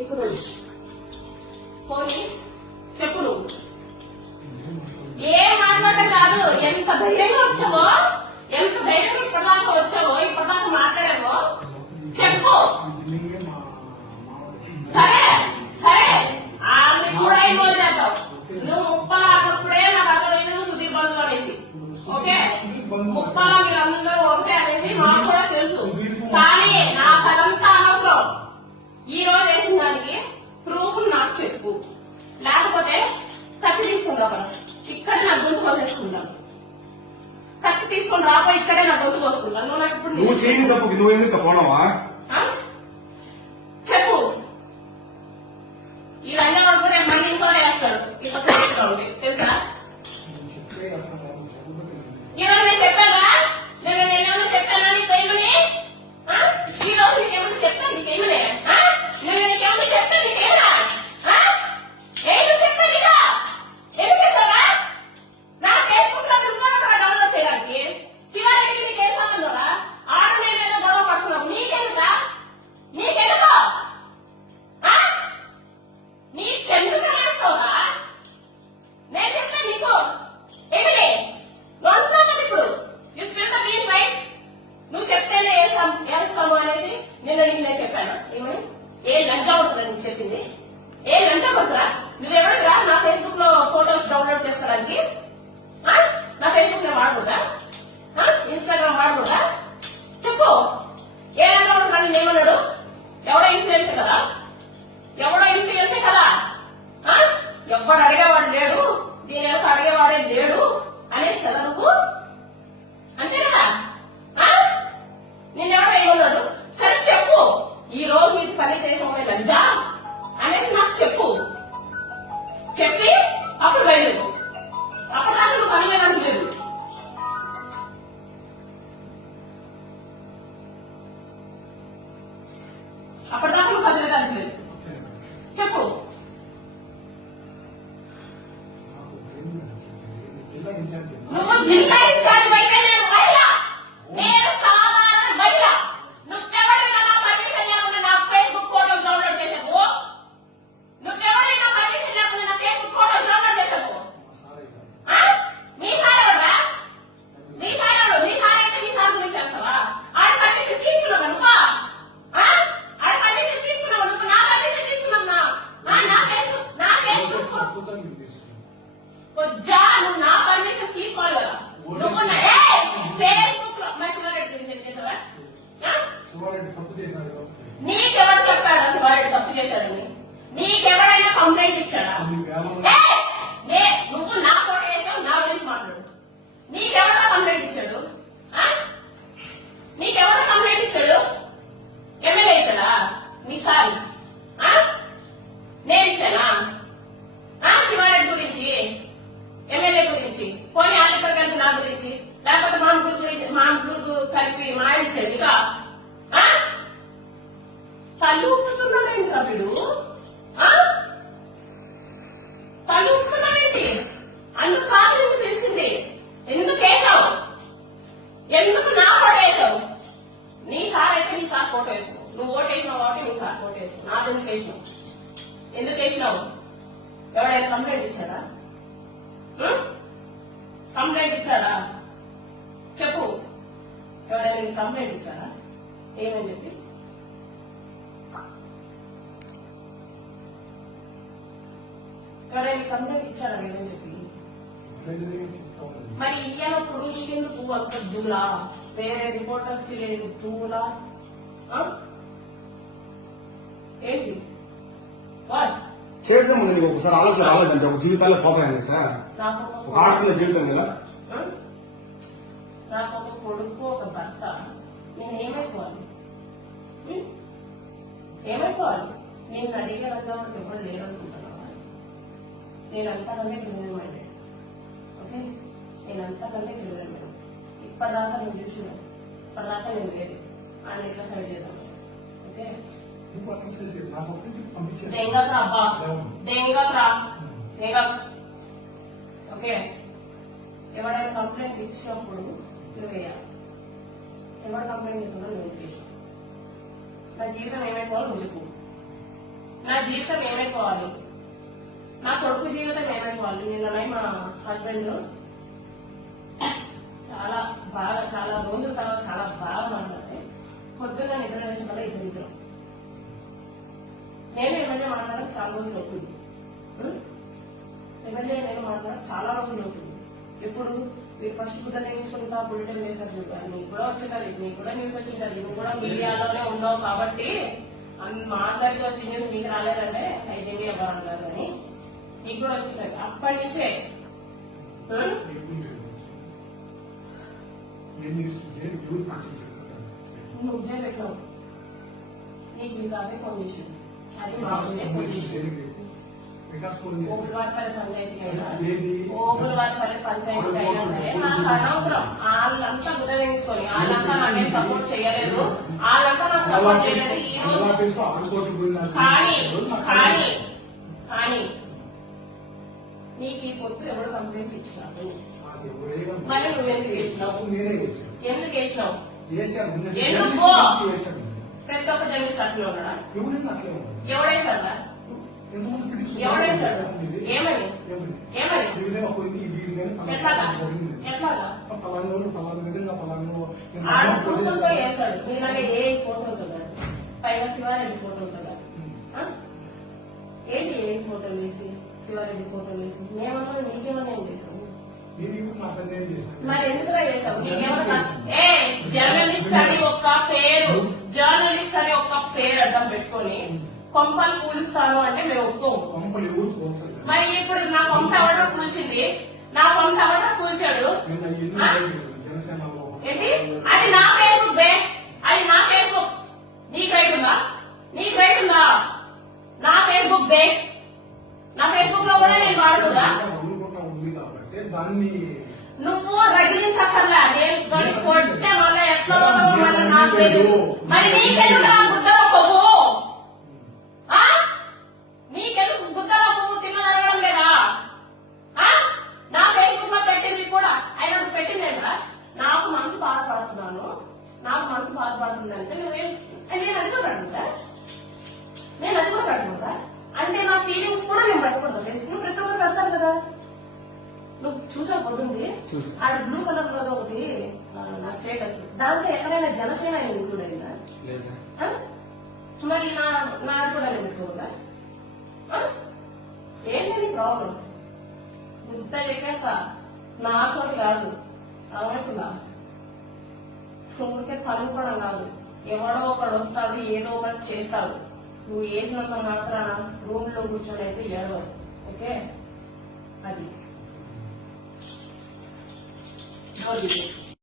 ఇప్పుడు పోయి చెప్పు నువ్వు ఏ మాట కాదు ఎంత ధైర్యంగా ఈ రోజు వేసిన దానికి ప్రూఫ్ నాకు చెప్పు. లేకపోతే కత్తి తీసుకుని మనం ఇక్కడ నా గొంతు కోసేసుకుందాం. కత్తి తీసుకుని రాబో ఇక్కడే నా గొంతు కోసుకుందాం ఇప్పుడు చెప్పు. ఇవన్నీ వరకు రేపు మళ్ళీ ఇంకోనే వేస్తాడు ఇప్పుడు తెలుసా? వదిలేదానికి లేదు. చెప్పు నువ్వు జిల్లా నీకెవరైనా నీకెవడైనా కంప్లైంట్ ఇచ్చాడా నువ్వు నా ఫోటో వేసావు నా గురించి మాట్లాడు. నీకెవడో కంప్లైంట్ ఇచ్చాడు? నీకెవరో కంప్లైంట్ ఇచ్చాడు? ఎమ్మెల్యే ఇచ్చాడా? నీ సార్ ఇచ్చినావు ఎవరైనా కంప్లైంట్ ఇచ్చారా? కంప్లైంట్ ఇచ్చారా? చెప్పు. ఎవరైనా నీకు కంప్లైంట్ ఇచ్చారా? ఏమని చెప్పి? ఎవరైనా కంప్లైంట్ ఇచ్చారా? ఏమని చెప్పి? మరి ఇయ్యనప్పుడు నీకెందుకు అంత దూలా? వేరే రిపోర్టర్స్కి లేదు దూలా? ఏంటి? వాట్ చేసే ముందు నీకు ఒకసారి ఆలోచన రాలేదంటే ఒక జీవితాల్లో పోతాయని సార్ ఒక ఆడపిల్ల జీవితం కదా? నాకు ఒక ఇప్పటిదాకా నేను చూసిన. ఇప్పటిదాకా నేను లేదు. ఆయన ఎట్లా సైడ్ చేద్దాం ఓకే? నువ్వు దేనిగా అబ్బా దేనిగా రా దేనిగా ఓకే ఎవడైనా కంప్లైంట్ ఇచ్చినప్పుడు నువ్వేయాలి ఎవరు కంప్లైంట్ ఇస్తున్నా నువ్వు చేసి నా జీవితం ఏమైపోవాలి నువ్వు నా జీవితం ఏమైపోవాలి? నా కొడుకు జీవితం ఏమైపోవాలి? నిన్న మా హస్బెండ్ చాలా బాగా చాలా రోజుల తర్వాత చాలా బాగా మాట్లాడితే పొద్దున్న నిద్ర వేసిన వల్ల ఇద్దరు ఇద్దరు నేను ఎమ్మెల్యే మాట్లాడడం చాలా రోజులు అవుతుంది. ఎమ్మెల్యే నేను మాట్లాడడం చాలా రోజులు అవుతుంది. ఎప్పుడు? మీరు ఫస్ట్ బుద్ధ నేర్చుకుంటా బుల్లెటిన్ వేసారు చూడాలి నీకు కూడా వచ్చిండాలి నీకు కూడా న్యూస్ వచ్చిండాలి నువ్వు కూడా మీడియాలోనే ఉన్నావు కాబట్టి అన్- మా వచ్చింది మీకు రాలేదంటే అయితే ఎవరు అన్నారు అని నీకు కూడా వచ్చింది? అప్పటి నుంచే. ఉం? నేను ఇస్తుంటే నువ్వే పెట్టావు. నీకు వికాసే ఫోన్ చేసింది ఓపులవారిపల్లి పంచాయతీ అయినా సరే నాకు అనవసరం వాళ్ళంతా గుర్తు వాళ్ళంతా నాకేం సపోర్ట్ చేయలేదు వాళ్ళంతా నాకు సపోర్ట్ చేయలేదు ఈ రోజు కానీ కానీ కానీ నీకు ఈ పొత్తు ఎవరు కంప్లైంట్ ఇచ్చినాడు మరి నువ్వు ఎందుకు వేసినావు నేనే చేశాను ఎందుకు వేసినావు చేశాను ఎందుకు? ప్రతి ఒక్క జర్నలిస్ట్ అట్లా ఉన్నాడా? ఎవరైనా అట్లే ఎంతమంది పిటిషన్ ఎవడేసాడు ఏమని? ఏమని? విధంగా పోయింది ఈ విధంగా పలానా ఎట్లాగా? జరిగింది. ఎట్లాగా? పలానా రోజు పలానా విధంగా పలానా నేను ఆడ మధ్యాహ్నం కూతురుతో చేశాను. వేశాడు మీలాగే ఏ ఫోటో ఉన్నాడు పైన శివారెడ్డి ఫోటో ఉన్నాడు ఆ? ఏంటి ఏ ఫోటోలు వేసి శివారెడ్డి ఫోటోలు వేసి మేమన్నా నీకేమన్నా ఏం చేసాము. మరి చేసావు? నీకేమన్నా ఏ జర్నలిస్ట్ అని ఒక్క పేరు. జర్నలిస్ట్ పేరు అడ్డం పెట్టుకొని కొంపలు కూలుస్తాను అంటే మేము ఒప్పుకోము ఎవరు. మరి ఇప్పుడు నా కొంప ఎవడో కూల్చింది? నా కొంప ఎవడో కూల్చాడు? ఏంటి? అది నా ఫేస్బుక్ బే. అది నా ఫేస్బుక్ నీకు రైట్ ఉందా? నీకు రైట్ ఉందా? నా ఫేస్బుక్ బే. నా ఫేస్బుక్లో కూడా నేను వాడకూడదా? దాన్ని నువ్వు రగిలించక్కర్లా. నేను కొట్టే మళ్ళీ ఎట్లా మరి నీకెందుకు బాధపడుతున్నాను నాకు మనసు బాధపడుతుంది అంటే నువ్వేం నేను అది కూడా పెట్టుకుంటా నేను అది కూడా పెట్టుకుంటా అంటే నా ఫీలింగ్స్ కూడా నేను పెట్టుకుంటా. ఫేస్బుక్ ప్రతి ఒక్కరు పెడతారు కదా. నువ్వు చూసా చూసా. ఆడ బ్లూ కలర్లో ఒకటి ఆ, నా స్టేటస్ దాంట్లో ఎక్కడైనా జనసేన ఇంక్లూడ్ అయిందా? ఆ? మరి నా నాది కూడా నేను పెట్టుకోదా ఏంటని ప్రాబ్లం గుద్ద చెప్పేసా నాతో కాదు. అవైపులా ఊరికే కలుపుకోవడం కాదు ఎవడో ఒకడు వస్తాడు ఏదో ఒకటి చేస్తాడు. నువ్వు వేసినంత మాత్రాన రూమ్లో కూర్చొని అయితే ఏడవ ఓకే? అది. డోర్ తీసేయ్.